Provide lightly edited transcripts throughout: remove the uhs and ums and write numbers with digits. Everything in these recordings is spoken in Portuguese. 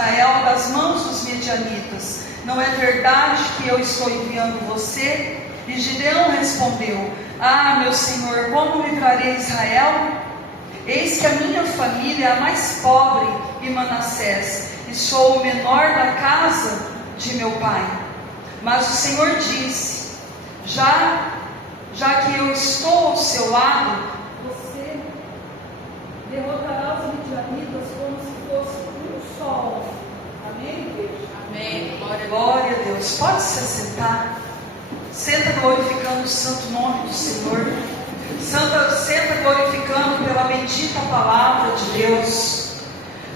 Israel das mãos dos medianitas. Não é verdade que eu estou enviando você? E Gideão respondeu: Ah, meu senhor, como livrarei Israel? Eis que a minha família é a mais pobre em Manassés, e sou o menor da casa de meu pai. Mas o Senhor disse: já que eu estou ao seu lado, você derrotará os midianitas como se fosse um só. Amém, igreja? Amém. Glória a Deus. Pode se assentar. Senta glorificando o santo nome do Senhor. Senta glorificando pela bendita palavra de Deus.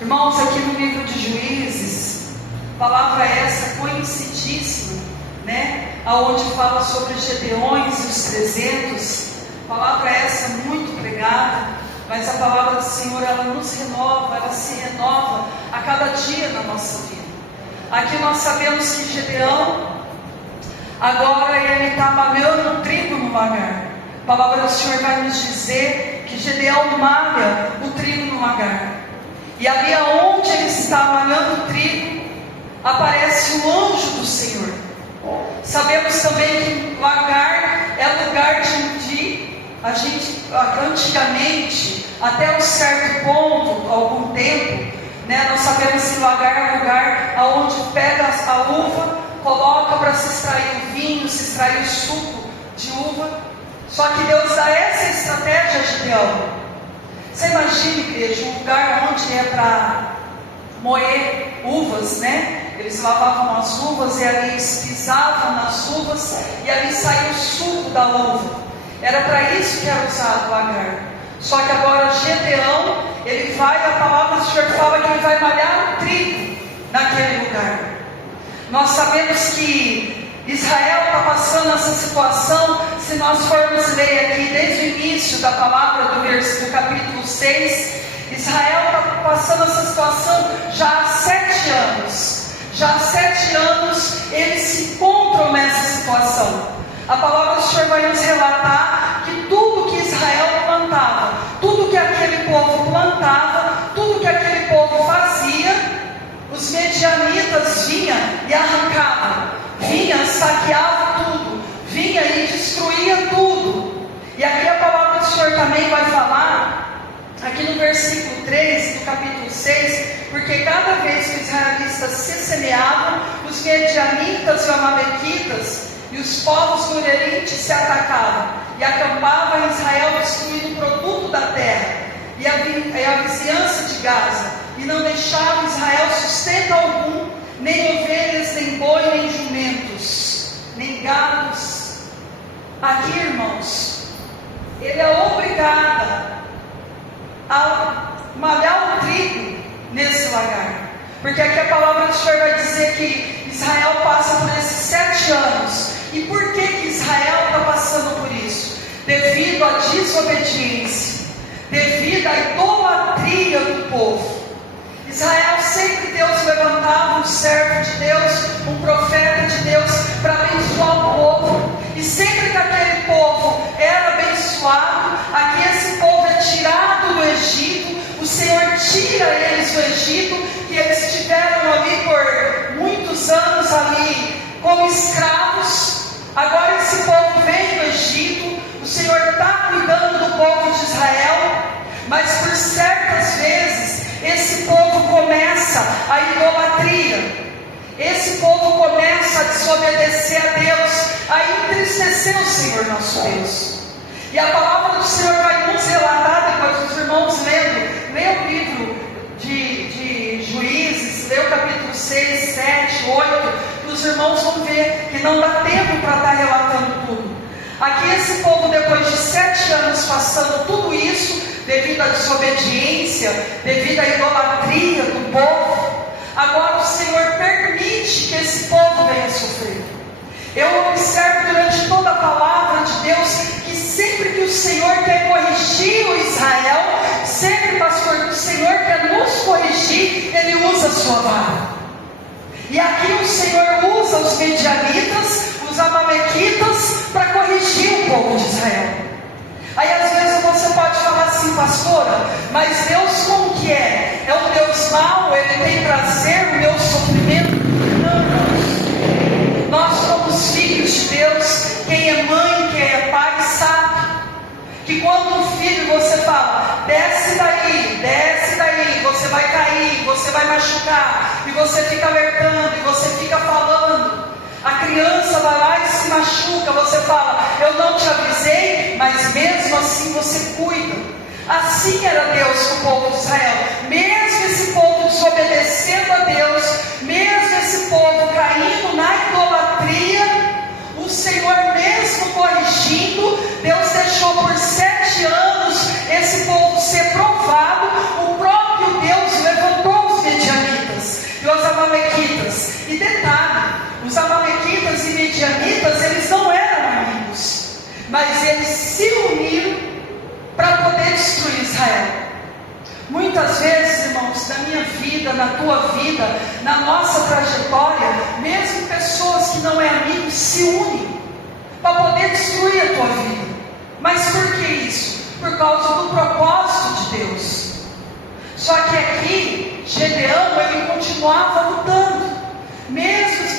Irmãos, aqui no livro de Juízes, palavra essa conhecidíssima, né? Aonde fala sobre Gedeões e os 300. Palavra essa muito pregada, mas a palavra do Senhor, ela nos renova, ela se renova a cada dia na nossa vida. Aqui nós sabemos que Gedeão, agora ele está malhando trigo no lagar. A palavra do Senhor vai nos dizer que Gedeão malha o trigo no lagar. E ali aonde ele está malhando o trigo, aparece o anjo do Senhor. Sabemos também que lagar é lugar de a gente, antigamente, até um certo ponto, algum tempo, né, nós sabemos que lagar é lugar aonde pega a uva, coloca para se extrair o vinho, se extrair o suco de uva. Só que Deus dá essa estratégia a Gideão. Você imagina, igreja, um lugar onde é para moer uvas, né? Eles lavavam as uvas e ali eles pisavam nas uvas e ali saía o suco da uva. Era para isso que era usado o lagar. Só que agora Gedeão, ele vai, a palavra do Senhor fala que ele vai malhar o trigo naquele lugar. Nós sabemos que Israel está passando essa situação. Se nós formos ler aqui desde o início da palavra do capítulo 6, Israel está passando essa situação já há 7 anos. Já há 7 anos eles se encontram nessa situação. A palavra do Senhor vai nos relatar que tudo que Israel plantava, tudo que aquele povo plantava, tudo que aquele povo fazia, os medianitas vinham e arrancavam, vinha, saqueava tudo, vinha e destruía tudo. E aqui a palavra do Senhor também vai falar, aqui no versículo 3 do capítulo 6, porque cada vez que os israelitas se semeavam, os medianitas e os amalequitas e os povos murerintes se atacavam, e acampavam em Israel, destruindo o produto da terra, e a vizinhança de Gaza, e não deixava Israel sustento algum, nem ovelhas, nem boi, nem jumentos, nem gados. Aqui, irmãos, ele é obrigado a malhar o trigo nesse lagar, porque aqui a palavra do Senhor vai dizer que Israel passa por esses 7 anos. E por que Israel está passando por isso? Devido à desobediência, devido à idolatria do povo. Israel, sempre Deus levantava um servo de Deus, um profeta de Deus, para abençoar o povo. E sempre que aquele povo era abençoado, aqui esse povo é tirado do Egito, o Senhor tira eles do Egito, que eles estiveram ali por muitos anos ali como escravos. Agora esse povo vem do Egito, o Senhor está cuidando do povo de Israel, mas por certas vezes esse povo começa a idolatria, esse povo começa a desobedecer a Deus, a entristecer o Senhor nosso Deus. E a palavra do Senhor vai nos relatar, depois os irmãos lê o livro de Juízes, lê o capítulo 6, 7, 8, os irmãos vão ver que não dá tempo para estar relatando tudo. Aqui esse povo, depois de 7 anos passando tudo isso, devido à desobediência, devido à idolatria do povo, agora o Senhor permite que esse povo venha sofrer. Eu observo durante toda a palavra de Deus que sempre que o Senhor quer corrigir o Israel, sempre, pastor, que o Senhor quer nos corrigir, Ele usa a sua vara. E aqui o Senhor usa os medianitas, os amalequitas, para corrigir o povo de Israel. Aí às vezes você pode falar assim, pastora, mas Deus como que é? É um Deus mau, Ele tem prazer, o você vai machucar, e você fica alertando, e você fica falando. A criança vai lá e se machuca, você fala, eu não te avisei, mas mesmo assim você cuida. Assim era Deus com o povo de Israel. Mesmo esse povo desobedecendo a Deus, mesmo esse povo caindo na idolatria, o Senhor mesmo corrigindo, Deus deixou por 7 anos esse povo ser provado. O próprio Deus levantou os medianitas e os amalequitas. E detalhe, os amalequitas e medianitas, eles não eram amigos, mas eles se uniram para poder destruir Israel. Muitas vezes, irmãos, na minha vida, na tua vida, na nossa trajetória, mesmo pessoas que não é amigos se unem para poder destruir a tua vida. Mas por que isso? Por causa do propósito de Deus. Só que aqui, Gedeão, ele continuava lutando. Mesmo os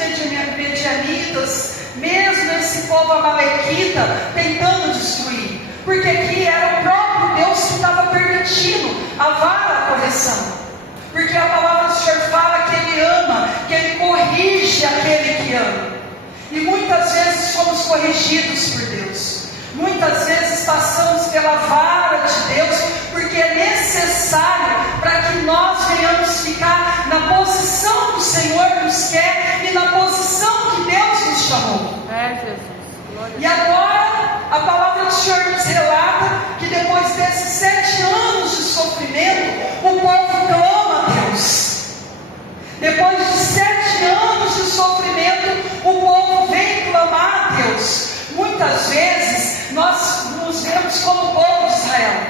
medianitas, mesmo esse povo amalequita tentando destruir. Porque aqui era o próprio Deus que estava permitindo a vara a correção. Porque a palavra do Senhor fala que Ele ama, que Ele corrige aquele que ama. E muitas vezes somos corrigidos por Deus. Muitas vezes passamos pela vara de Deus, porque é necessário para que nós venhamos ficar na posição que o Senhor nos quer e na posição que Deus nos chamou. Jesus. E agora, a palavra do Senhor nos relata que depois desses 7 anos de sofrimento, o povo clama a Deus. Depois de 7 anos de sofrimento, o povo vem clamar a Deus. Muitas vezes, nós nos vemos como o povo de Israel.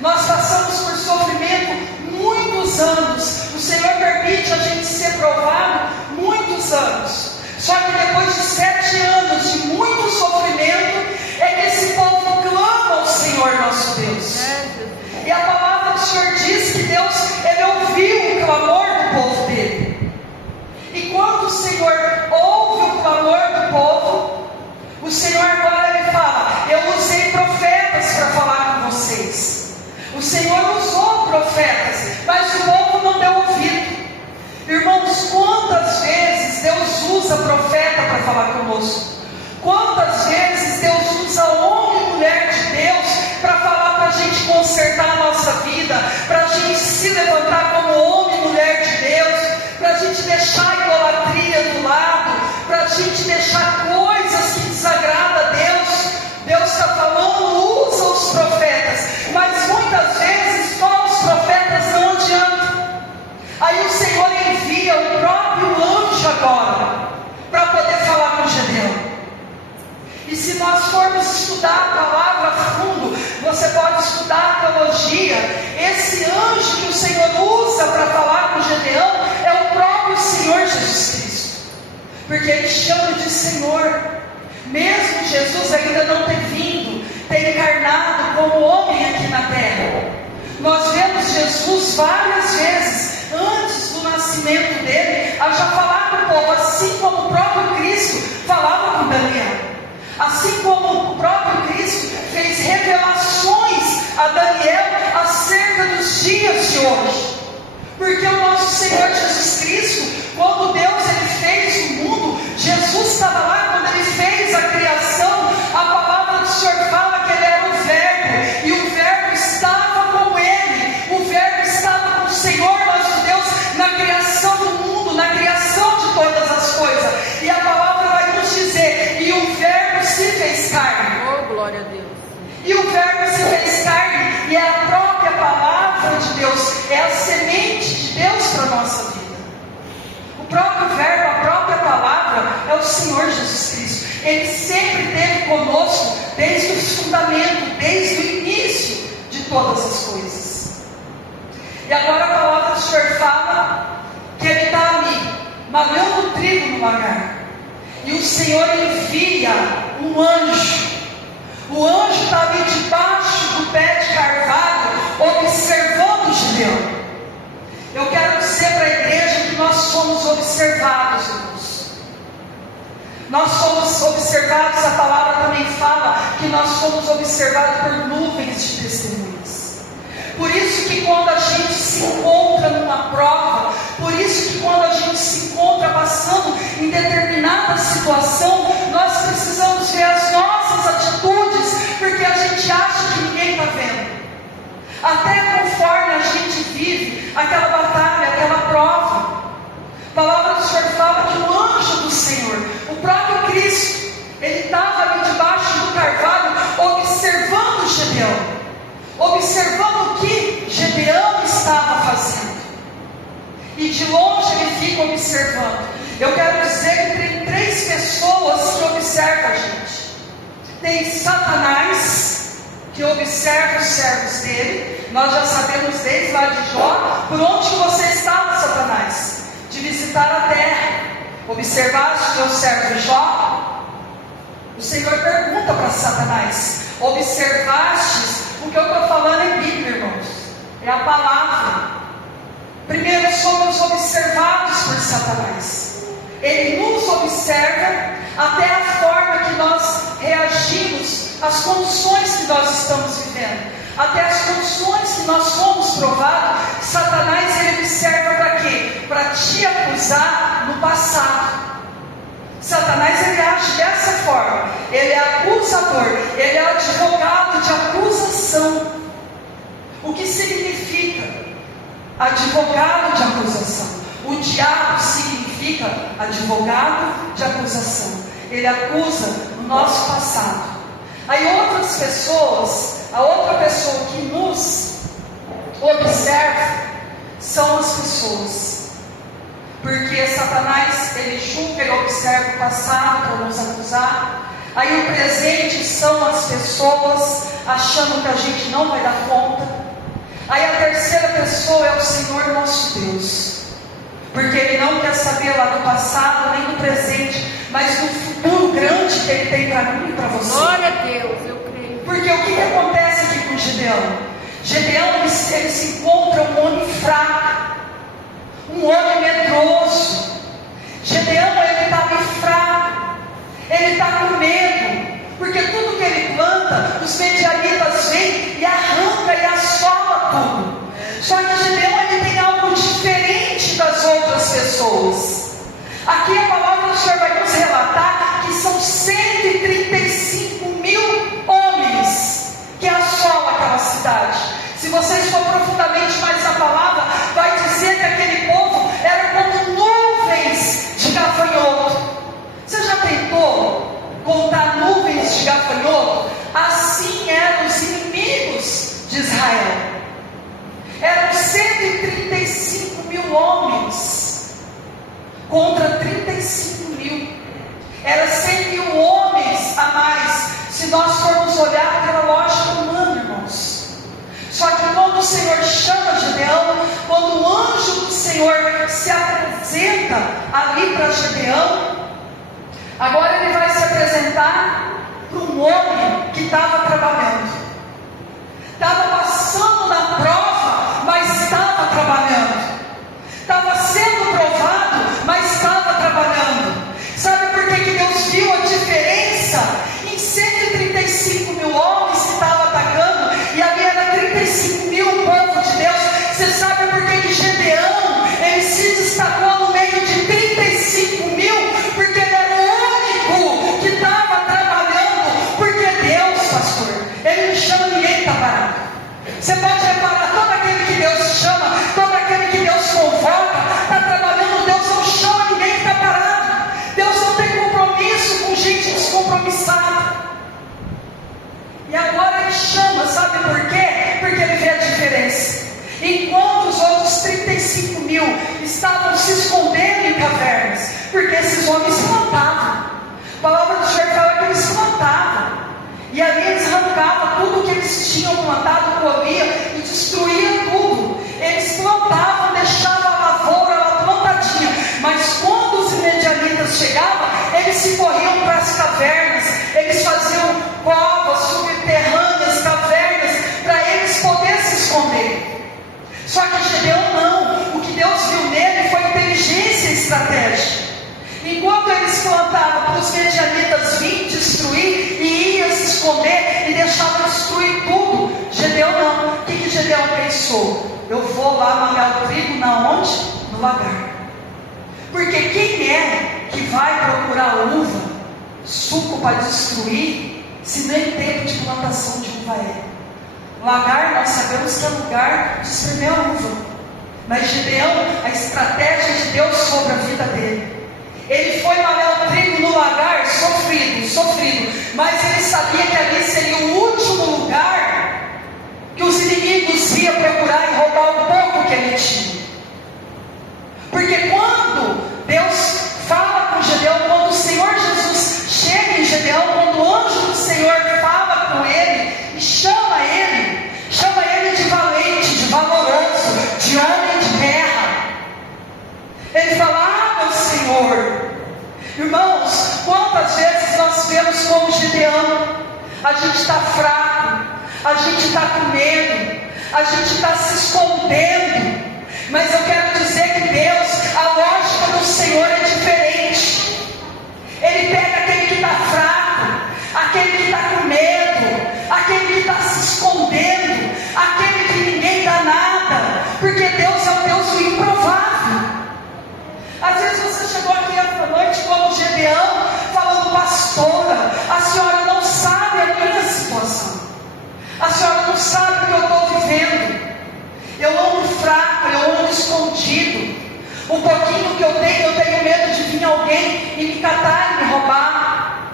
Nós passamos por sofrimento muitos anos. O Senhor permite a gente ser provado muitos anos. Só que depois de 7 anos de muito sofrimento, é que esse povo clama ao Senhor nosso Deus. E a palavra do Senhor diz que Deus, Ele ouviu o clamor do povo dele. E quando o Senhor ouve o clamor do povo, o Senhor agora Ele fala, eu usei profetas para falar com vocês. O Senhor usou profetas, mas o povo não deu ouvido. Irmãos, quantas vezes Deus usa profeta para falar conosco? Quantas vezes Deus usa homem e mulher de Deus para falar para a gente consertar a nossa vida, para a gente se levantar como homem e mulher de Deus, para a gente deixar a idolatria do lado, para a gente deixar coisas que desagradam a Deus. Deus está falando, usa os profetas, mas muitas vezes só os profetas não adiantam. Aí o Senhor envia o próprio anjo agora, para poder falar com Gedeão. E se nós formos estudar a palavra a fundo, você pode estudar a teologia, esse anjo que o Senhor usa para falar com Gedeão, é o próprio Senhor Jesus Cristo. Porque Ele chama de Senhor. Mesmo Jesus ainda não ter vindo, ter encarnado como homem aqui na terra. Nós vemos Jesus várias vezes, antes do nascimento dele, a já falar com o povo, assim como o próprio Cristo falava com Daniel. Assim como o próprio Cristo fez revelações a Daniel acerca dos dias de hoje. Porque o nosso Senhor Jesus Cristo, quando Deus Ele fez o mundo, Jesus estava lá quando Ele fez a criação. A palavra do Senhor fala que Ele era o Verbo, e o Verbo estava com Ele. O Verbo estava com o Senhor nosso Deus na criação do mundo, na criação de todas as coisas. E a palavra vai nos dizer, e o Verbo se fez carne. Oh, glória a Deus. E o Verbo se fez carne, e é a própria palavra de Deus, é a semente de Deus para a nossa vida. O próprio Verbo, a própria palavra, é o Senhor Jesus Cristo. Ele sempre esteve conosco desde o fundamento, desde o início de todas as coisas. E agora a palavra do Senhor fala que Ele está ali, malhando o trigo no lagar. E o Senhor envia um anjo. O anjo está ali debaixo do pé de carvalho, observando Gideão. Eu quero dizer para a igreja que nós somos observados, irmãos. Nós somos observados, a palavra também fala que nós somos observados por nuvens de testemunhas. Por isso que quando a gente se encontra numa prova, por isso que quando a gente se encontra passando em determinada situação, nós precisamos ver as nossas atitudes, porque a gente acha que ninguém está vendo. Até conforme a gente vive aquela batalha, aquela prova. A palavra do Senhor fala que o anjo do Senhor, o próprio Cristo, ele estava ali debaixo do carvalho, observando Gedeão, observando o que Gedeão estava fazendo. E de longe ele fica observando. Eu quero dizer que tem três pessoas que observam a gente. Tem Satanás, que observa os servos dele. Nós já sabemos desde lá de Jó, por onde que você estava, Satanás? De visitar a terra. Observaste o teu servo Jó? O Senhor pergunta para Satanás: observastes? O que eu estou falando é Bíblia, irmãos, é a palavra. Primeiro somos observados por Satanás. Ele nos observa até a forma que nós reagimos às condições que nós estamos vivendo, até as condições que nós fomos provados. Satanás, ele observa para quê? Para te acusar no passado. Satanás, ele age dessa forma. Ele é acusador, ele é advogado de acusação. O que significa advogado de acusação? O diabo significa advogado de acusação. Ele acusa o nosso passado. Aí outras pessoas, a outra pessoa que nos observa são as pessoas. Porque Satanás, ele julga, ele observa o passado para nos acusar. Aí o presente são as pessoas, achando que a gente não vai dar conta. Aí a terceira pessoa é o Senhor nosso Deus. Porque Ele não quer saber lá do passado, nem do presente, mas do futuro grande que Ele tem para mim e para você. Glória a Deus, eu creio. Porque o que acontece aqui com Gedeão? Gedeão, ele se encontra um homem fraco, um homem medroso. Gedeão, ele está bem fraco, ele está com medo, porque tudo que ele planta, os medianitas vêm e arranca e assola tudo. Só que Gedeão, ele tem algo diferente das outras pessoas. Aqui a palavra do Senhor vai nos relatar que são 135 mil homens que assolam aquela cidade. Se vocês for profundamente mais na palavra, vai dizer que aquele povo era como nuvens de gafanhoto. Você já tentou contar nuvens de gafanhoto? Assim eram os inimigos de Israel. Eram 135 mil homens contra 35 mil. Era 100 mil homens a mais, se nós formos olhar pela lógica humana, irmãos. Só que quando o Senhor chama Gedeão, quando o anjo do Senhor se apresenta ali para Gedeão, agora ele vai se apresentar para um homem que estava trabalhando, estava passando na prova, mas estava trabalhando, estava sendo provado, mas estava trabalhando. Sabe por que Deus viu a diferença em 135 mil homens que estavam atacando, e ali era 35 mil o povo de Deus? Você sabe por que Gedeão, ele se destacou no meio de 35 mil? Porque ele era o único que estava trabalhando. Porque Deus, pastor, ele não chama ninguém que está parado. Você pode reparar, todo aquele que Deus chama, todo aquele que Deus convoca, está trabalhando. Deus não chama ninguém que está parado. Deus não tem compromisso com gente descompromissada. E agora ele chama, sabe por quê? Porque ele vê a diferença. Enquanto os outros 35 mil estavam se escondendo em cavernas, porque esses homens plantavam. A palavra do Senhor fala que eles plantavam. E ali eles arrancavam tudo que eles tinham plantado, colhia e destruía tudo. Eles plantavam, deixavam a lavoura lá plantadinha. Mas quando os medianitas chegavam, eles se corriam para as cavernas. Eles faziam covas subterrâneas, cavernas, para eles poderem se esconder. Só que Gedeão não. O que Deus viu nele foi inteligência e estratégia. Enquanto eles plantavam para os medianitas virem destruir, e ia se esconder e deixava destruir tudo, Gedeão não. O que Gedeão fez? pensou: eu vou lá malhar o trigo na onde? No lagar. Porque quem é que vai procurar uva, suco para destruir, se nem tempo de plantação de uva é? Lagar, nós sabemos que é lugar de espremer a uva. Mas Gideão, a estratégia de Deus sobre a vida dele, ele foi malhar o trigo no lagar, sofrido, mas ele sabia que ali seria o último lugar que os inimigos iam procurar e roubar o pouco que ele tinha. Porque quando Deus fala com Gideão, quando o Senhor Jesus chega em Gideão, quando o anjo do Senhor fala com ele e chama ele de valente, de valoroso, de homem de guerra, ele fala: ah, meu Senhor. Irmãos, quantas vezes nós vemos como Gideão, a gente está fraco, a gente está com medo, a gente está se escondendo, mas eu quero dizer que Deus, a lógica do Senhor é diferente. Ele pega aquele que está fraco, aquele que está com medo, aquele que está se escondendo, aquele que ninguém dá nada, porque Deus é o Deus do improvável. Às vezes você chegou aqui esta noite como Gideão, falando: pastora, a senhora não sabe a minha situação, a senhora não sabe o que eu estou vivendo, eu ando fraco, eu ando escondido, o pouquinho que eu tenho medo de vir alguém e me catar e me roubar.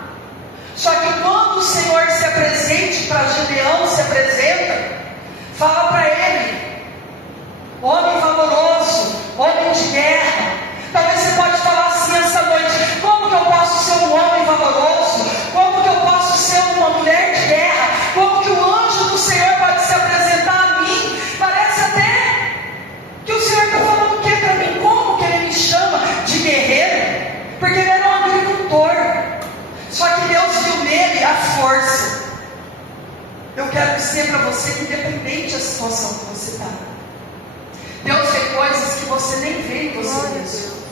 Só que quando o Senhor se apresente para Gideão, se apresenta, fala para ele: homem valoroso, homem de guerra. Talvez você pode falar assim essa noite: como que eu posso ser um homem valoroso? Como que eu posso ser uma mulher de guerra? Como que o anjo do Senhor pode se apresentar a mim? Parece até que o Senhor está falando o que para mim? Como que ele me chama de guerreiro? Porque ele era um agricultor. Só que Deus viu nele a força. Eu quero dizer para você que independente da situação que você está, Deus vê coisas que você nem vê em você mesmo.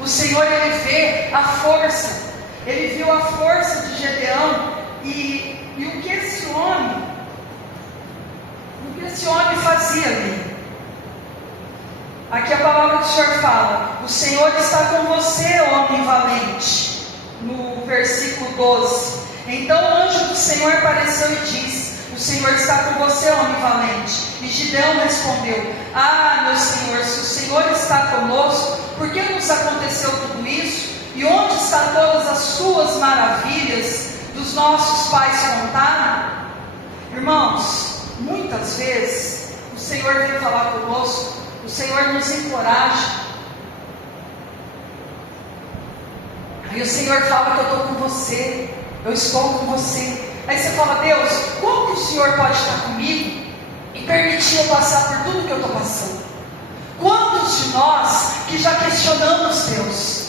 O Senhor, ele vê a força. Ele viu a força de Gideão e o que esse homem fazia ali. Aqui a palavra do Senhor fala: o Senhor está com você, homem valente. No versículo 12: então o anjo do Senhor apareceu e disse: o Senhor está com você, homem valente. E Gideão respondeu: ah, meu Senhor, se o Senhor está conosco, por que nos aconteceu tudo isso? E onde estão todas as suas maravilhas dos nossos pais contaram? Irmãos, muitas vezes o Senhor vem falar conosco, o Senhor nos encoraja. Aí o Senhor fala que eu estou com você, eu estou com você. Aí você fala: Deus, como que o Senhor pode estar comigo e permitir eu passar por tudo que eu estou passando? Quantos de nós que já questionamos Deus?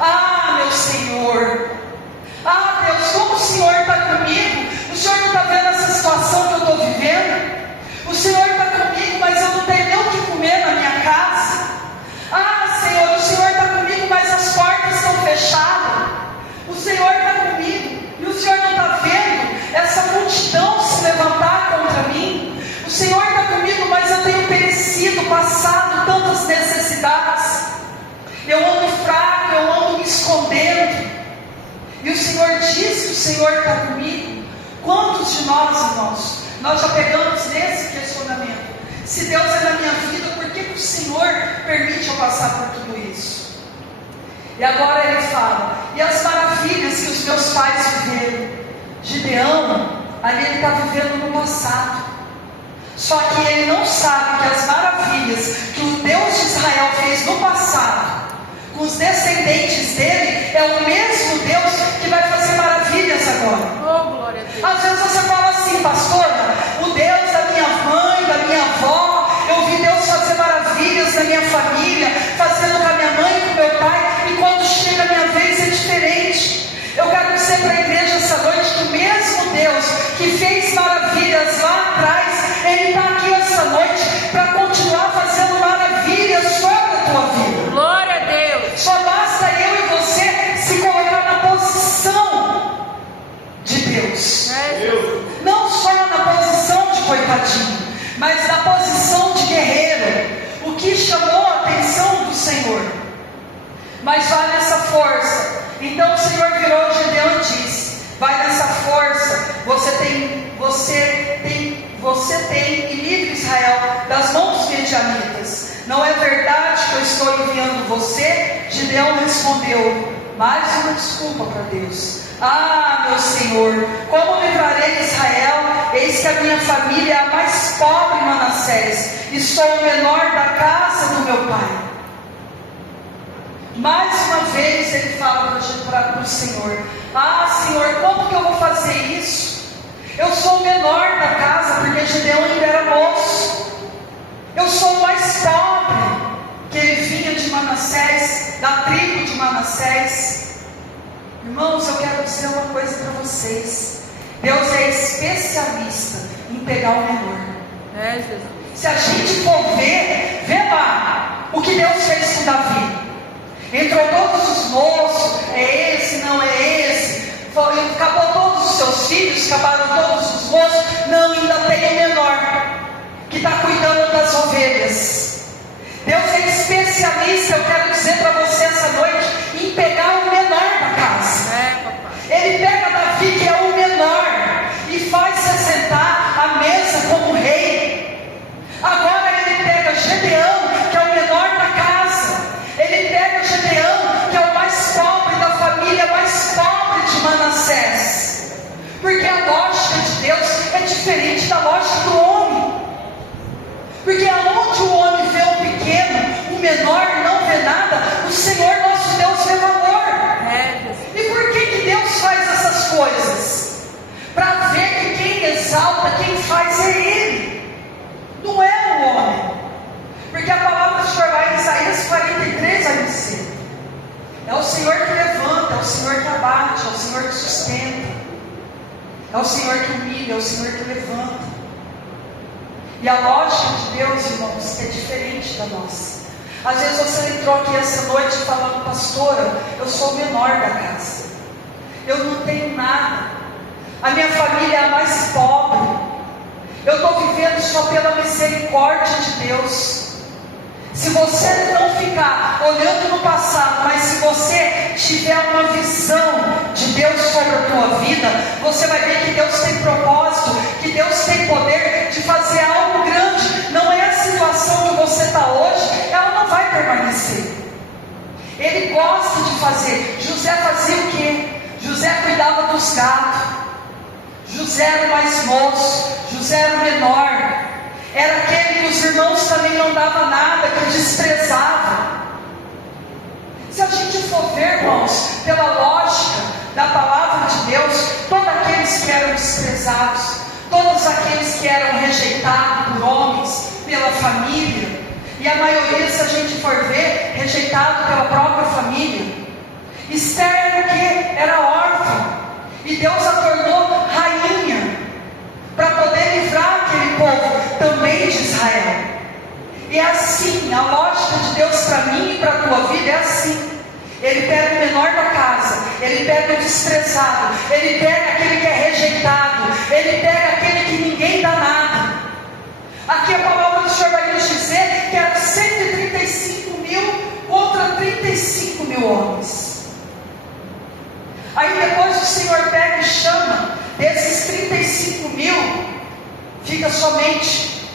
Ah, meu Senhor, ah, Deus, como o Senhor está comigo? O Senhor não está vendo essa situação que eu estou vivendo? O Senhor está comigo, mas eu não tenho nem o que comer na minha casa. Ah, Senhor, o Senhor está comigo, mas as portas estão fechadas. O Senhor está comigo e o Senhor não está vendo essa multidão se levantar contra mim. O Senhor está comigo, mas eu tenho perecido, passado tantas necessidades. Eu ando fraco, eu ando me escondendo. E o Senhor diz que o Senhor está comigo. Quantos de nós, irmãos, nós já pegamos nesse questionamento? Se Deus é na minha vida, por que o Senhor permite eu passar por tudo isso? E agora ele fala: e as maravilhas que os meus pais viveram? Gideão, ali ele está vivendo no passado. Só que ele não sabe que as maravilhas que o Deus de Israel fez no passado, com os descendentes dele, é o mesmo Deus que vai fazer maravilhas agora. Oh, glória a Deus. Às vezes você fala assim: pastora, o Deus da minha mãe, da minha avó, eu vi Deus fazer maravilhas na minha família, fazendo com a minha mãe e com o meu pai, e quando chega a minha vez é diferente. Eu quero dizer para a igreja essa noite que o mesmo Deus que fez maravilhas lá atrás, Ele está aqui essa noite para continuar fazendo maravilhas sobre a tua vida. Glória a Deus. Só basta eu e você se colocar na posição de Deus. Não só na mas vai nessa força. Então o Senhor virou a Gideão e disse: vai nessa força, você tem e livre Israel das mãos dos medianitas. Não é verdade que eu estou enviando você? Gideão respondeu: mais uma desculpa para Deus. Ah, meu Senhor, como livrarei Israel? Eis que a minha família é a mais pobre em Manassés, e sou o menor da casa do meu pai. Mais uma vez ele fala para o Senhor: ah, Senhor, como que eu vou fazer isso? Eu sou o menor da casa, porque Gideão ainda era moço. Eu sou o mais pobre, que ele vinha de Manassés, da tribo de Manassés. Irmãos, eu quero dizer uma coisa para vocês: Deus é especialista em pegar o menor. Jesus. Se a gente for ver, vê lá o que Deus fez com Davi. Entrou todos os moços, é esse, não é esse. Acabou todos os seus filhos, acabaram todos os moços. Não, ainda tem o menor, que está cuidando das ovelhas. Deus é especialista, eu quero dizer para você essa noite, em pegar o menor da casa. Ele pega Davi, que é o menor, e faz se sentar à mesa como rei. Agora ele pega Gideão, que é o menor da casa. Ele pega Gideão, que é o mais pobre da família, mais pobre de Manassés. Porque a lógica de Deus é diferente da lógica do homem. Porque aonde o homem vê o pequeno, o menor não vê nada, o Senhor nosso Deus vê valor. E por que Deus faz essas coisas? Para ver que quem exalta, quem faz é Ele, não é o homem. Porque a palavra do Senhor lá em Isaías 43 vai dizer: é o Senhor que levanta, é o Senhor que abate, é o Senhor que sustenta, é o Senhor que humilha, é o Senhor que levanta. E a lógica de Deus, irmãos, é diferente da nossa. Às vezes você entrou aqui essa noite falando: pastora, eu sou o menor da casa, eu não tenho nada, a minha família é a mais pobre, eu estou vivendo só pela misericórdia de Deus. Se você não ficar olhando no passado, mas se você tiver uma visão de Deus sobre a tua vida, você vai ver que Deus tem propósito, que Deus tem poder de fazer algo grande. Não é a situação que você está hoje, ela não vai permanecer. Ele gosta de fazer. José fazia o quê? José cuidava dos gatos. José era o mais moço, José era o menor. Era aquele que os irmãos também não davam nada, que desprezavam. Se a gente for ver, irmãos, pela lógica da palavra de Deus, todos aqueles que eram desprezados, todos aqueles que eram rejeitados por homens, pela família, e a maioria, se a gente for ver, rejeitado pela própria família. Esther era o quê? Era órfã, e Deus a tornou rainha, para poder livrar aquele povo também de Israel. E é assim, a lógica de Deus para mim e para a tua vida é assim. Ele pega o menor da casa, ele pega o desprezado, ele pega aquele que é rejeitado, ele pega aquele que ninguém dá nada. Aqui a palavra do Senhor vai nos dizer que eram 135 mil contra 35 mil homens. Aí depois o Senhor pega e chama, desses 35 mil, fica somente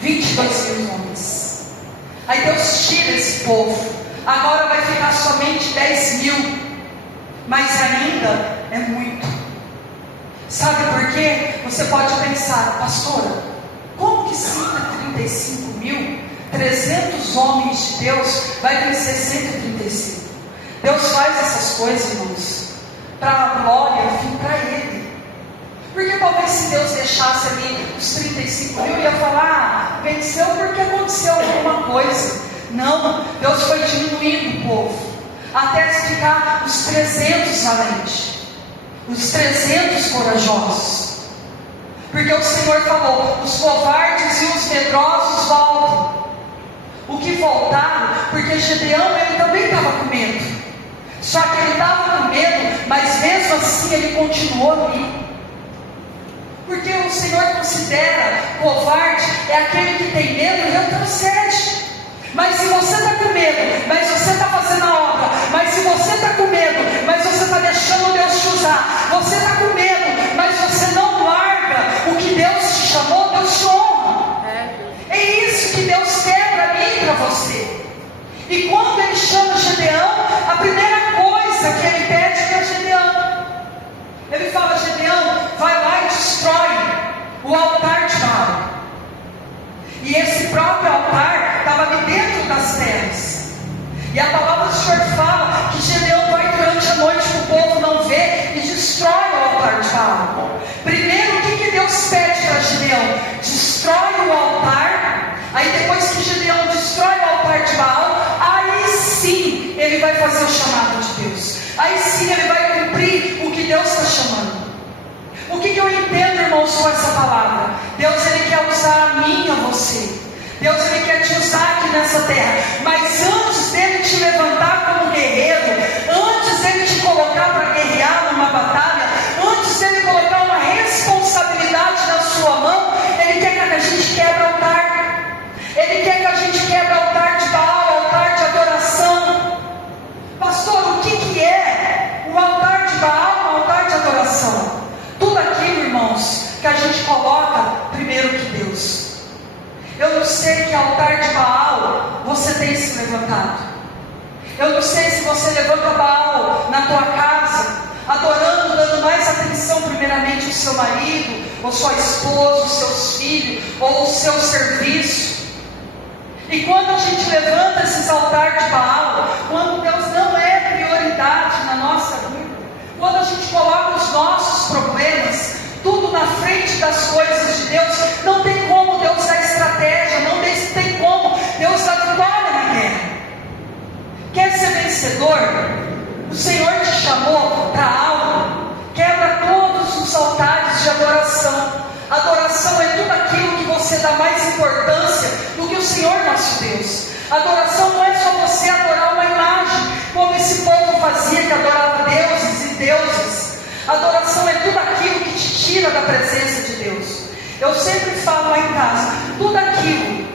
22 mil homens. Aí Deus tira esse povo, agora vai ficar somente 10 mil, mas ainda é muito. Sabe por quê? Você pode pensar: pastora, como que 135 mil, 300 homens de Deus, vai crescer 135? Deus faz essas coisas, irmãos, para a glória vir para Ele. Porque talvez se Deus deixasse ali os 35 mil, ia falar: venceu porque aconteceu alguma coisa. Não, Deus foi diminuindo o povo, até ficar os 300 valentes, os 300 corajosos. Porque o Senhor falou: os covardes e os medrosos voltam. O que voltaram, porque Gideão, ele também estava com medo. Só que ele estava com medo, mas mesmo assim ele continuou ali. Porque o Senhor considera covarde é aquele que tem medo e retrocede. Mas se você está com medo, mas você está fazendo a obra, E a palavra do Senhor fala que Gideão vai durante a noite para o povo não ver e destrói o altar de Baal. Primeiro, o que Deus pede para Gideão? Destrói o altar. Aí depois que Gideão destrói o altar de Baal, aí sim ele vai fazer o chamado de Deus. Aí sim ele vai cumprir o que Deus está chamando. O que eu entendo, irmãos, com essa palavra? Deus, Ele quer usar a mim e a você. Deus, Ele quer te usar aqui nessa terra. Mas antes dEle te levantar como guerreiro, antes dEle te colocar para guerrear numa batalha, antes dEle colocar uma responsabilidade na sua mão, Ele quer que a gente quebre o altar. Ele quer que a gente quebre o altar de Baal, o altar de adoração. Pastor, o que é o altar de Baal, o altar de adoração? Tudo aquilo, irmãos, que a gente coloca primeiro que Deus. Eu não sei que altar de Baal você tem se levantado. Eu não sei se você levanta Baal na tua casa, adorando, dando mais atenção primeiramente ao seu marido, ou sua esposa, os seus filhos, ou o seu serviço. E quando a gente levanta esses altares de Baal, quando Deus não é prioridade na nossa vida, quando a gente coloca os nossos problemas tudo na frente das coisas de Deus, não tem como Deus dar estratégia, não tem como Deus dar vitória na guerra. Quer ser vencedor? O Senhor te chamou para algo. Quebra todos os altares de adoração. Adoração é tudo aquilo que você dá mais importância do que o Senhor nosso Deus. Adoração não é só você adorar uma imagem, como esse povo fazia, que adorava deuses e deuses. Adoração é tudo aquilo que te tira da presença de Deus. Eu sempre falo lá em casa, tudo aquilo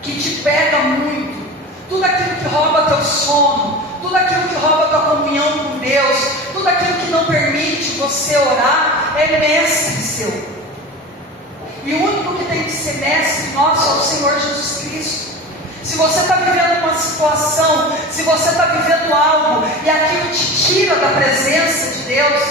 que te pega muito, tudo aquilo que rouba teu sono, tudo aquilo que rouba tua comunhão com Deus, tudo aquilo que não permite você orar, é mestre seu. E o único que tem que ser mestre nosso é o Senhor Jesus Cristo. Se você está vivendo uma situação, se você está vivendo algo, e aquilo te tira da presença de Deus,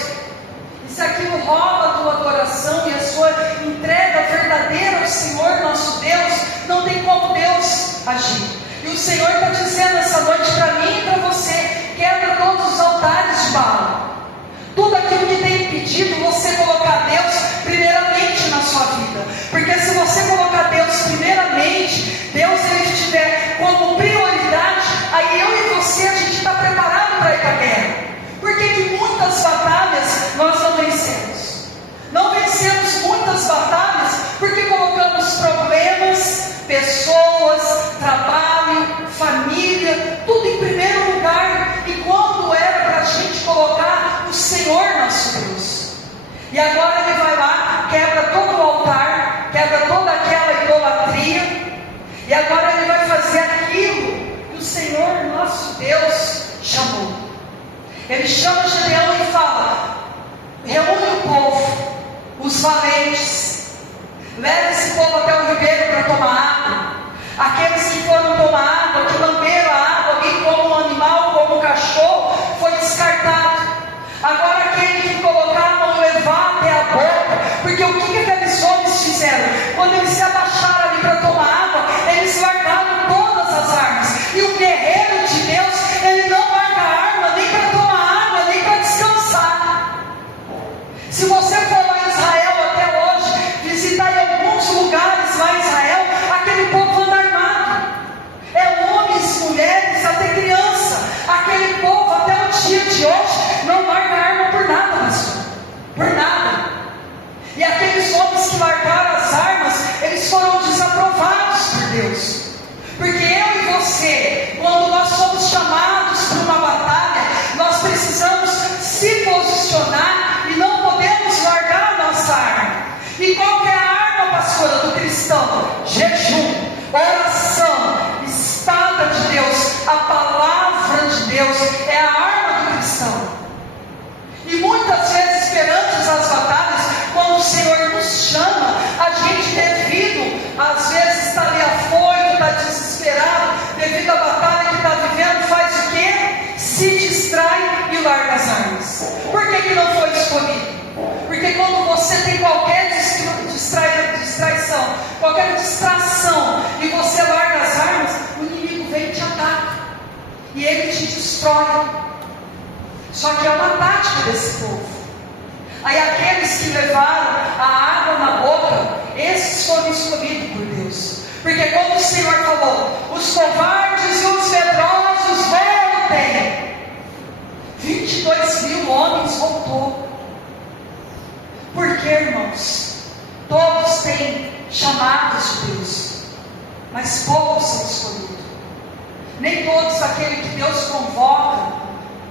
e se aquilo rouba a tua adoração e a sua entrega verdadeira ao Senhor nosso Deus, não tem como Deus agir. E o Senhor está dizendo essa noite para mim e para você: quebra todos os altares de Baal. Tudo aquilo que tem impedido você colocar Deus primeiramente na sua vida. Porque se você colocar Deus primeiramente, Deus Ele estiver como prioridade, aí eu e você, a gente está preparado para ir para a guerra. Por que muitas batalhas nós não vencemos? Não vencemos muitas batalhas porque colocamos problemas, pessoas, trabalho, família, tudo em primeiro lugar. E quando era para a gente colocar o Senhor nosso Deus. E agora Ele vai lá, quebra todo o altar, quebra toda aquela idolatria. E agora Ele vai fazer aquilo que o Senhor nosso Deus chamou. Ele chama Gideão e fala: reúne o povo, os valentes, leva esse povo até o ribeiro para tomar água. Aqueles que foram tomar água, que lamberam a água ali como um animal, como um cachorro, foi descartado. Agora aquele que colocaram levar até a boca, porque o que aqueles homens fizeram? Quando eles se abaixaram ali para tomar água, eles largaram todas as armas. E o guerreiro de Deus, ele não larga a arma nem para tomar água, nem para descansar. Se você for lá em Israel até hoje, visitar em alguns lugares lá em Israel, aquele povo anda armado. É homens, mulheres, até criança. Aquele povo até o dia de hoje não larga a arma por nada, pastor. Por nada. E aqueles homens que largaram as armas, eles foram desaprovados por Deus. Porque eu e você, quando nós somos chamados para uma batalha, nós precisamos se posicionar e não podemos largar a nossa arma. E qual que é a arma, pastora, do cristão? Jejum, oração, espada de Deus, a palavra de Deus é a arma do cristão. E muitas vezes perante as batalhas, quando o Senhor nos chama, a gente, devido às vezes estar ali afoito, está desesperado, devido à batalha que está vivendo, faz o quê? Se distrai e larga as armas. Por que não foi escolhido? Porque quando você tem qualquer distraição, qualquer distração, e você larga as armas, o inimigo vem e te ataca. e ele te destrói. Só que é uma tática desse povo. Aí aqueles que levaram a água na boca, esses foram escolhidos por Deus. Porque quando o Senhor falou, os covardes e os medrosos voltem, 22 mil homens voltou. Porque, irmãos, todos têm chamados de Deus, mas poucos são escolhidos. Nem todos aqueles que Deus convoca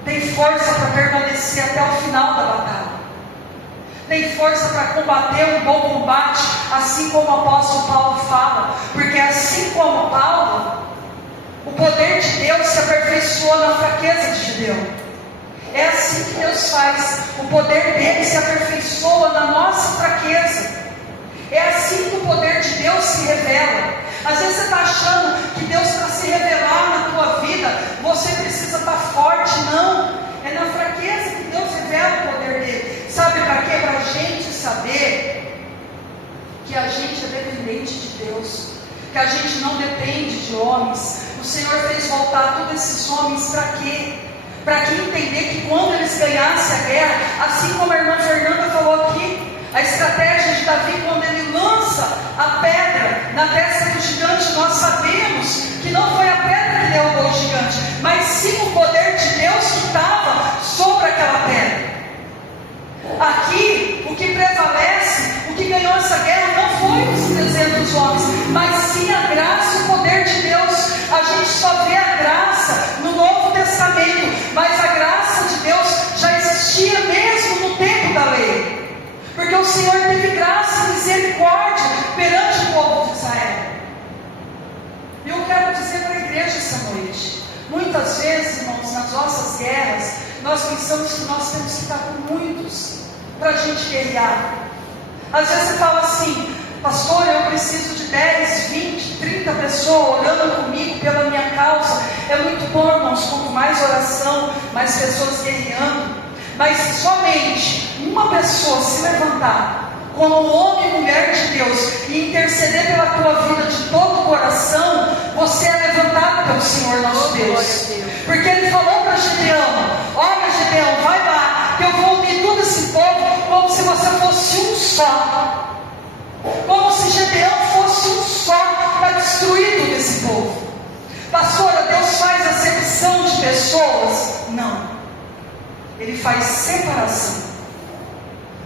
têm força para permanecer até o final da batalha. Tem força para combater um bom combate, assim como o apóstolo Paulo fala. Porque assim como Paulo, o poder de Deus se aperfeiçoou na fraqueza de Gideão. É assim que Deus faz. O poder dele se aperfeiçoa na nossa fraqueza. É assim que o poder de Deus se revela. Às vezes você está achando que Deus, para se revelar na tua vida, você precisa estar forte. Não, é na fraqueza que Deus revela o poder dele. Sabe para quê? Para a gente saber que a gente é dependente de Deus, que a gente não depende de homens. O Senhor fez voltar todos esses homens para quê? Para que entender que quando eles ganhassem a guerra, assim como a irmã Fernanda falou aqui, a estratégia de Davi, quando ele lança a pedra na testa do gigante, nós sabemos que não foi a pedra que derrubou o gigante, mas sim o poder de Deus que estava sobre aquela pedra. Aqui, o que prevalece, o que ganhou essa guerra não foi os 300 homens, mas sim a graça e o poder de Deus. A gente só vê a graça no Novo Testamento, mas a graça de Deus já existia mesmo no tempo da lei. Porque o Senhor teve graça e misericórdia perante o povo de Israel. E eu quero dizer para a igreja essa noite, muitas vezes, irmãos, nas nossas guerras, nós pensamos que nós temos que estar com muitos para a gente guerrear. Às vezes você fala assim, pastor, eu preciso de 10, 20, 30 pessoas orando comigo pela minha causa. É muito bom, irmãos, quanto mais oração, mais pessoas guerreando. Mas somente uma pessoa se levantar como homem e mulher de Deus e interceder pela tua vida de todo o coração, você é levantado pelo Senhor nosso Deus. Porque Ele falou para Gideão, olha Gideão, vai lá, que eu vou unir todo esse povo como se você fosse um só. Como se Gideão fosse um só para destruir todo esse povo. Pastora, Deus faz acepção de pessoas? Não. Ele faz separação.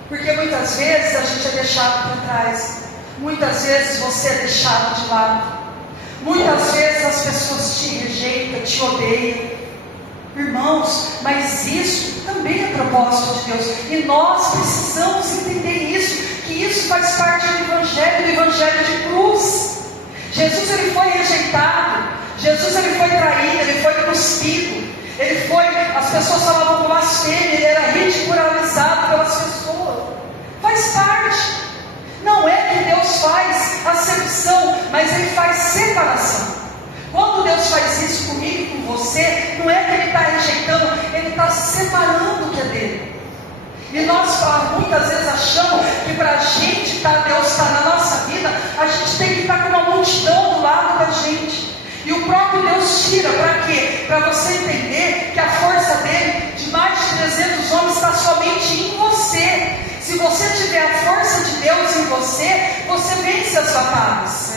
Porque muitas vezes a gente é deixado para trás. Muitas vezes você é deixado de lado. Muitas vezes as pessoas te rejeitam, te odeiam. Irmãos, mas isso também é propósito de Deus. E nós precisamos entender isso. Que isso faz parte do Evangelho de cruz. Jesus ele foi rejeitado. Jesus ele foi traído, ele foi cuspido. Ele foi, as pessoas falavam blasfêmia, ele era ridicularizado pelas pessoas. Faz parte. Não é que Deus faz acepção, mas Ele faz separação. Quando Deus faz isso comigo e com você, não é que Ele está rejeitando, Ele está separando o que é dele. E nós muitas vezes achamos que para a gente Deus estar na nossa vida, a gente tem que estar com uma multidão do lado da gente. E o próprio Deus tira, para quê? Para você entender que a força dele, de mais de 300 homens, está somente em você. Se você tiver a força de Deus em você, você vence as batalhas.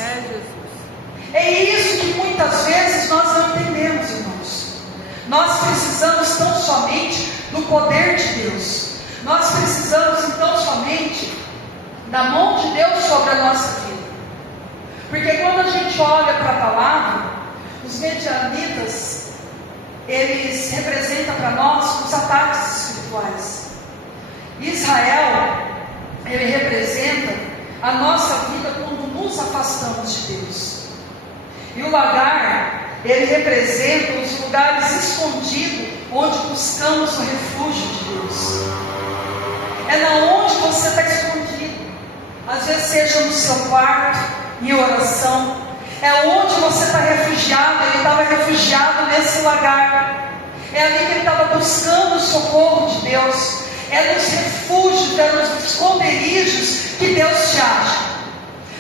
É isso que muitas vezes nós não entendemos, irmãos. Nós precisamos tão somente do poder de Deus. Nós precisamos então somente da mão de Deus sobre a nossa vida. Porque quando a gente olha para a palavra, os medianitas, eles representam para nós os ataques espirituais. Israel, ele representa a nossa vida quando nos afastamos de Deus. E o lagar, ele representa os lugares escondidos, onde buscamos o refúgio de Deus. É na onde você está escondido. Às vezes seja no seu quarto, em oração. É onde você está refugiado. Ele estava refugiado nesse lagar. É ali que ele estava buscando o socorro de Deus. É nos refúgios, é nos esconderijos que Deus te acha.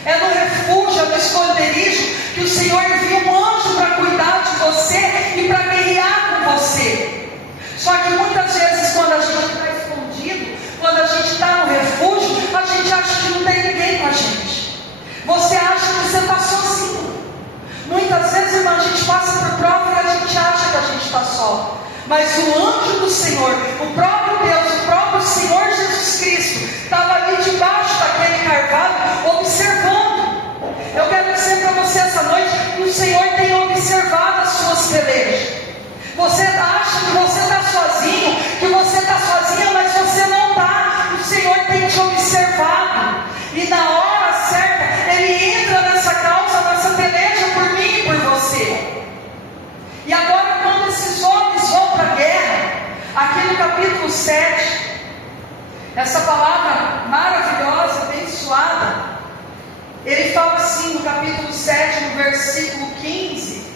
É no refúgio, é no esconderijo que o Senhor envia um anjo para cuidar de você e para guerrear com você. Só que muitas vezes, quando a gente está escondido, quando a gente está no refúgio, a gente acha que não tem ninguém com a gente. Você acha que você está sozinho. Muitas vezes, irmã, a gente passa por prova e a gente acha que a gente está só. Mas o anjo do Senhor, o próprio Deus, o próprio Senhor Jesus Cristo, estava ali debaixo daquele carvalho, observando. Eu quero dizer para você essa noite que o Senhor tem observado as suas pelejas. Você acha que você está sozinho, que você está sozinha, mas você não está. O Senhor tem te observado. E na hora certa, Ele entra nessa causa, nessa peleja por mim e por você. E agora, quando esses homens vão para a guerra, aqui no capítulo 7, essa palavra maravilhosa, abençoada, ele fala assim no capítulo 7, no versículo 15,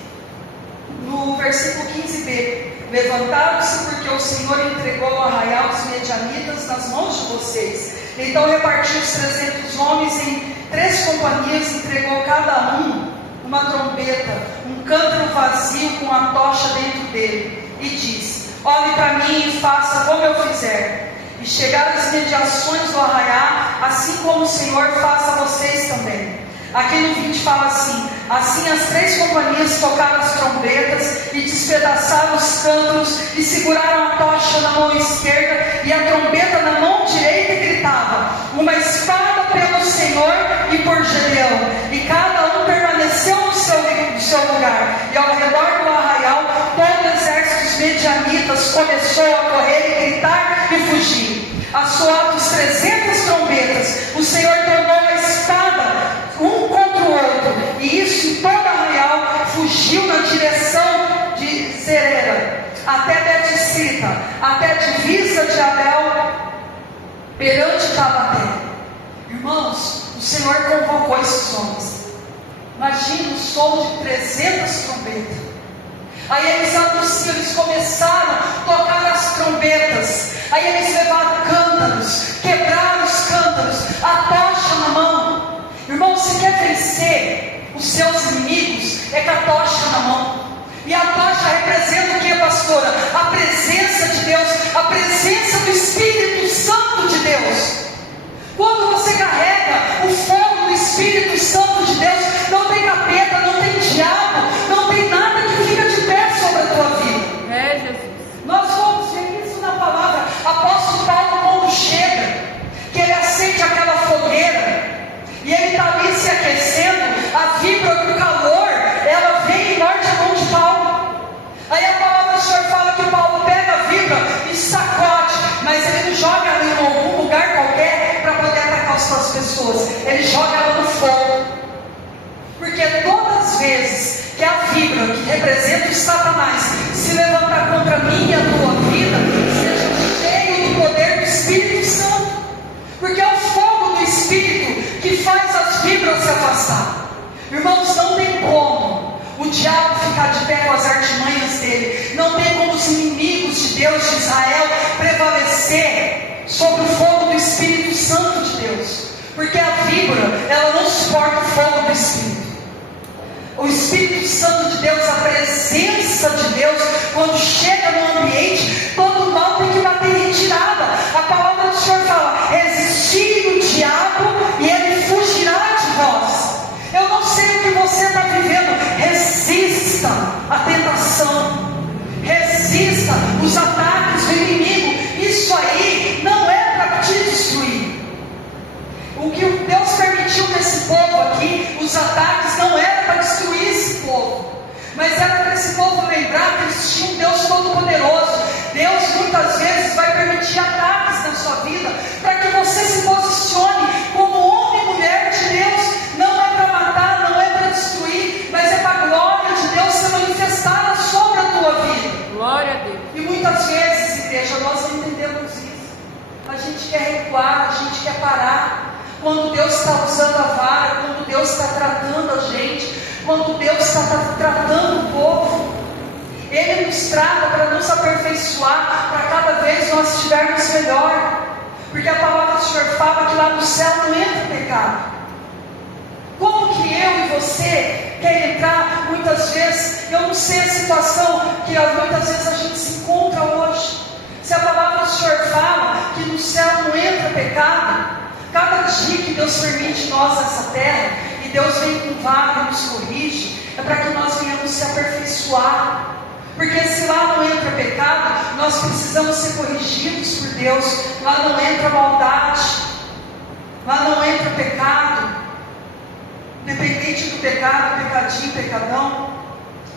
no versículo 15b: levantaram-se porque o Senhor entregou o arraial dos medianitas nas mãos de vocês. Então repartiu os 300 homens em 3 companhias, entregou cada um uma trombeta, um cântaro vazio com a tocha dentro dele, e disse: olhe para mim e faça como eu fizer. E chegaram as mediações do arraial, assim como o Senhor, faça a vocês também. Aqui no 20 fala assim: assim as 3 companhias tocaram as trombetas e despedaçaram os cântaros e seguraram a tocha na mão esquerda e a trombeta na mão direita e gritavam: uma espada pelo Senhor e por Gedeão. E cada um permaneceu no seu lugar. E ao redor do arraial todo o exército dos medianitas começou a correr e gritar e fugir. Assoados 300 trombetas, o Senhor tornou a espada um contra o outro, e isso em todo arraial fugiu na direção de Zerera, até Bet-Sita, até a divisa de Abel, perante Tabaté. Irmãos, o Senhor convocou esses homens. Imagina o som de 300 trombetas. Aí eles anunciam, eles começaram a tocar as trombetas. Aí eles levaram cântaros, quebraram os cântaros, a tocha na mão. Irmão, você quer vencer os seus inimigos? É com a tocha na mão. E a tocha representa o que, pastora? A presença de Deus, a presença do Espírito Santo de Deus. Quando você carrega o fogo do Espírito Santo de Deus, não tem capeta, não tem diabo, não tem nada que fica de pé sobre a tua vida. É, Jesus. Nós vamos ver isso na palavra. Apóstolo Paulo, quando chega, que ele acende aquela fogueira, e ele está ali se aquecendo, a vibra do calor, ela vem e morde a mão de Paulo. Aí a palavra do Senhor fala que Paulo pega a vibra e sacode, mas ele não joga ela em algum lugar qualquer para poder atacar as pessoas. Ele joga ela no fogo. Porque todas as vezes que a vibra, que representa o Satanás, se levantar contra mim e a tua vida, seja cheio do poder do Espírito Santo. Porque é o fogo do Espírito que faz as vibras se afastar. Irmãos, não tem como o diabo ficar de pé com as artimanhas dele. Não tem como os inimigos de Deus, de Israel, prevalecer sobre o fogo do Espírito Santo de Deus. Porque a vibra, ela não suporta o fogo do Espírito. O Espírito Santo de Deus, a presença de Deus, quando chega no ambiente, todo mal tem que bater em retirada. A palavra do Senhor fala: resistir o diabo e ele fugirá de vós. Eu não sei o que você está vivendo. Resista à tentação, resista os ataques do inimigo. Isso aí não é para te destruir. O que Deus permitiu nesse povo aqui, os ataques, não era para destruir esse povo, mas era para esse povo lembrar que existia um Deus todo-poderoso. Deus muitas vezes vai permitir ataques na sua vida para que você se posicione como homem e mulher de Deus. Não é para matar, não é para destruir, mas é para a glória de Deus ser manifestada sobre a tua vida. Glória a Deus. E muitas vezes, igreja, nós não entendemos isso. A gente quer recuar, a gente quer parar. Quando Deus está usando a vara, quando Deus está tratando a gente, quando Deus está tratando o povo, Ele nos trata para nos aperfeiçoar, para cada vez nós estivermos melhor. Porque a palavra do Senhor fala que lá no céu não entra pecado. Como que eu e você quer entrar, muitas vezes, eu não sei a situação que muitas vezes a gente se encontra hoje. Se a palavra do Senhor fala que no céu não entra pecado, cada dia que Deus permite nós nessa terra, e Deus vem com vara e nos corrige, é para que nós venhamos se aperfeiçoar. Porque se lá não entra pecado, nós precisamos ser corrigidos por Deus. Lá não entra maldade, lá não entra pecado. Independente do pecado, pecadinho, pecadão,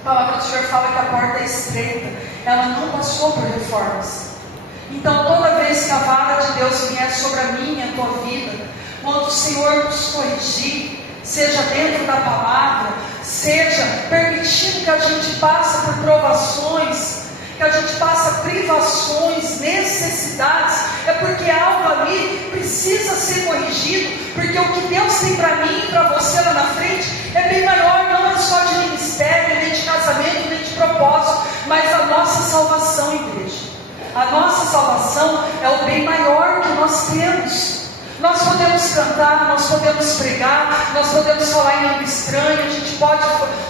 a palavra do Senhor fala que a porta é estreita, ela não passou por reformas. Então toda vez que a vara de Deus vier sobre a minha e a tua vida, quando o Senhor nos corrigir, seja dentro da palavra, seja permitindo que a gente passe por provações, que a gente passa privações, necessidades, é porque algo ali precisa ser corrigido, porque o que Deus tem para mim e para você lá na frente é bem maior, não é só de ministério, nem de casamento, nem de propósito, mas a nossa salvação, igreja. A nossa salvação é o bem maior que nós temos. Nós podemos cantar, nós podemos pregar, nós podemos falar em língua estranha, a gente pode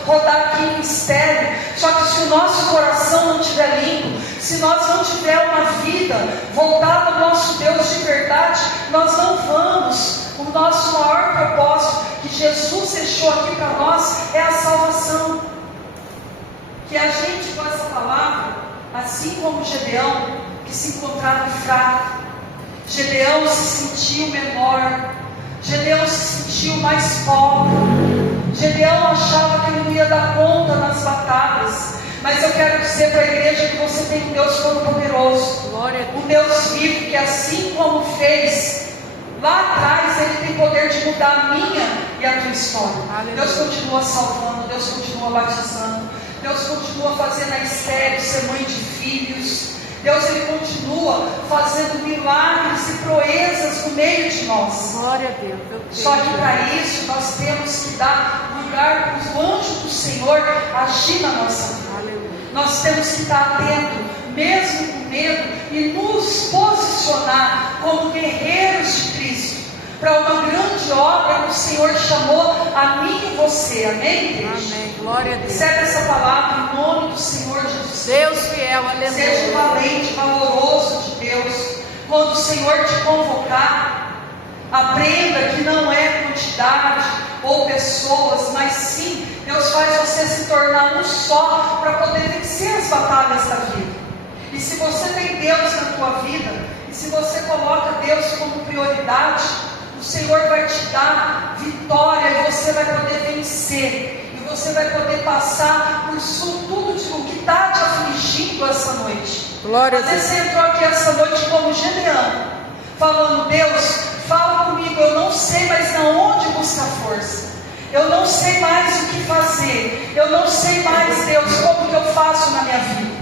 rodar aqui em mistério, só que se o nosso coração não estiver limpo, se nós não tivermos uma vida voltada ao nosso Deus de verdade, nós não vamos. O nosso maior propósito que Jesus deixou aqui para nós é a salvação. Que a gente, com essa palavra, assim como Gedeão, que se encontrava fraco, Gedeão se sentiu menor, Gedeão se sentiu mais pobre, Gedeão achava que ele não ia dar conta nas batalhas, mas eu quero dizer para a igreja que você tem um Deus todo-poderoso, um Deus vivo que assim como fez lá atrás, Ele tem poder de mudar a minha e a tua história. Aleluia. Deus continua salvando, Deus continua batizando, Deus continua fazendo a Esther ser mãe de filhos, Deus Ele continua fazendo milagres e proezas no meio de nós. Glória a Deus. Só que para isso nós temos que dar lugar para o anjo do Senhor agir na nossa vida. Aleluia. Nós temos que estar atentos, mesmo com medo, e nos posicionar como guerreiros de Cristo para uma grande obra que o Senhor chamou a mim e você. Amém, igreja? Amém. Glória a Deus. Recebe essa palavra em nome do Senhor Jesus. Deus fiel, aleluia. Seja valente, valoroso de Deus. Quando o Senhor te convocar, aprenda que não é quantidade ou pessoas, mas sim, Deus faz você se tornar um só para poder vencer as batalhas da vida. E se você tem Deus na tua vida, e se você coloca Deus como prioridade, o Senhor vai te dar vitória e você vai poder vencer. E você vai poder passar por tudo o que está te afligindo essa noite. Glória a Às Deus. vezes você entrou aqui essa noite como Gedeão, falando: Deus, fala comigo, eu não sei mais de onde buscar força. Eu não sei mais o que fazer. Eu não sei mais, Deus, como que eu faço na minha vida.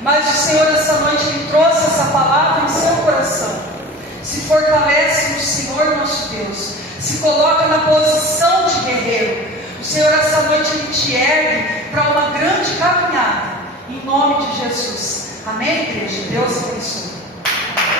Mas o Senhor essa noite me trouxe essa palavra em seu coração. Se fortalece no Senhor nosso Deus. Se coloca na posição de guerreiro. O Senhor essa noite Ele te ergue para uma grande caminhada. Em nome de Jesus. Amém, igreja? Deus abençoe.